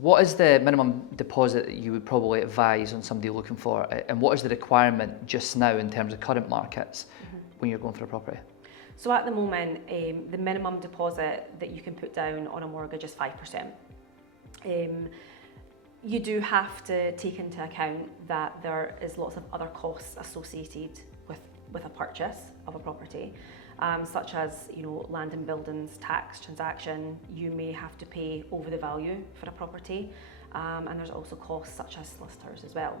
What is the minimum deposit that you would probably advise on somebody looking for, and what is the requirement just now in terms of current markets when you're going for a property? So at the moment, the minimum deposit that you can put down on a mortgage is 5%. You do have to take into account that there is lots of other costs associated with a purchase of a property, such as land and buildings tax transaction. You may have to pay over the value for a property, and there's also costs such as solicitors as well.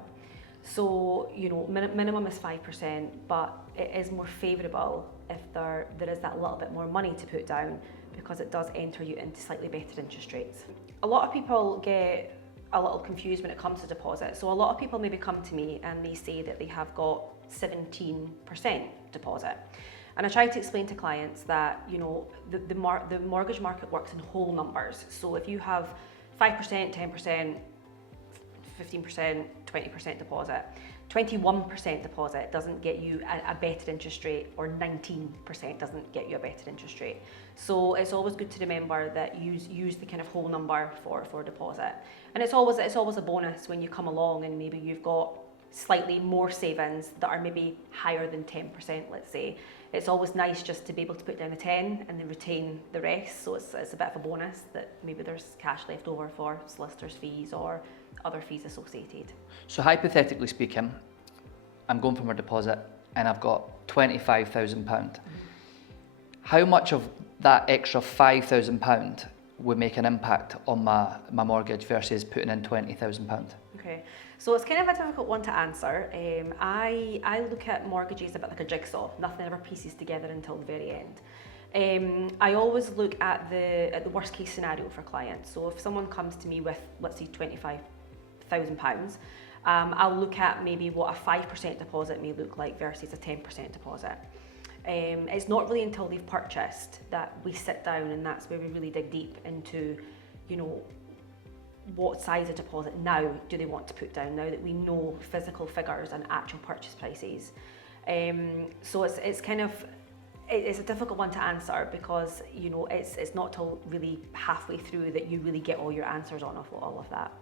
So minimum is 5%, but it is more favourable if there is that little bit more money to put down, because it does enter you into slightly better interest rates. A lot of people get a little confused when it comes to deposit. So a lot of people maybe come to me and they say that they have got 17% deposit. And I try to explain to clients that the mortgage market works in whole numbers. So if you have 5%, 10%, 15%, 20% deposit, 21% deposit doesn't get you a better interest rate, or 19% doesn't get you a better interest rate. So it's always good to remember that use the kind of whole number for deposit. And it's always a bonus when you come along and maybe you've got slightly more savings that are maybe higher than 10%, let's say. It's always nice just to be able to put down a 10 and then retain the rest. So it's a bit of a bonus that maybe there's cash left over for solicitors' fees or other fees associated. So hypothetically speaking, I'm going for my deposit and I've got £25,000. How much of that extra £5,000 would make an impact on my mortgage versus putting in £20,000? Okay, so it's kind of a difficult one to answer. I look at mortgages a bit like a jigsaw. Nothing ever pieces together until the very end. I always look at the worst case scenario for clients. So if someone comes to me with, let's say, £25,000, I'll look at maybe what a 5% deposit may look like versus a 10% deposit. It's not really until they've purchased that we sit down, and that's where we really dig deep into, what size of deposit now do they want to put down, now that we know physical figures and actual purchase prices. So it's kind of, it's a difficult one to answer, because it's not till really halfway through that you really get all your answers on all of that.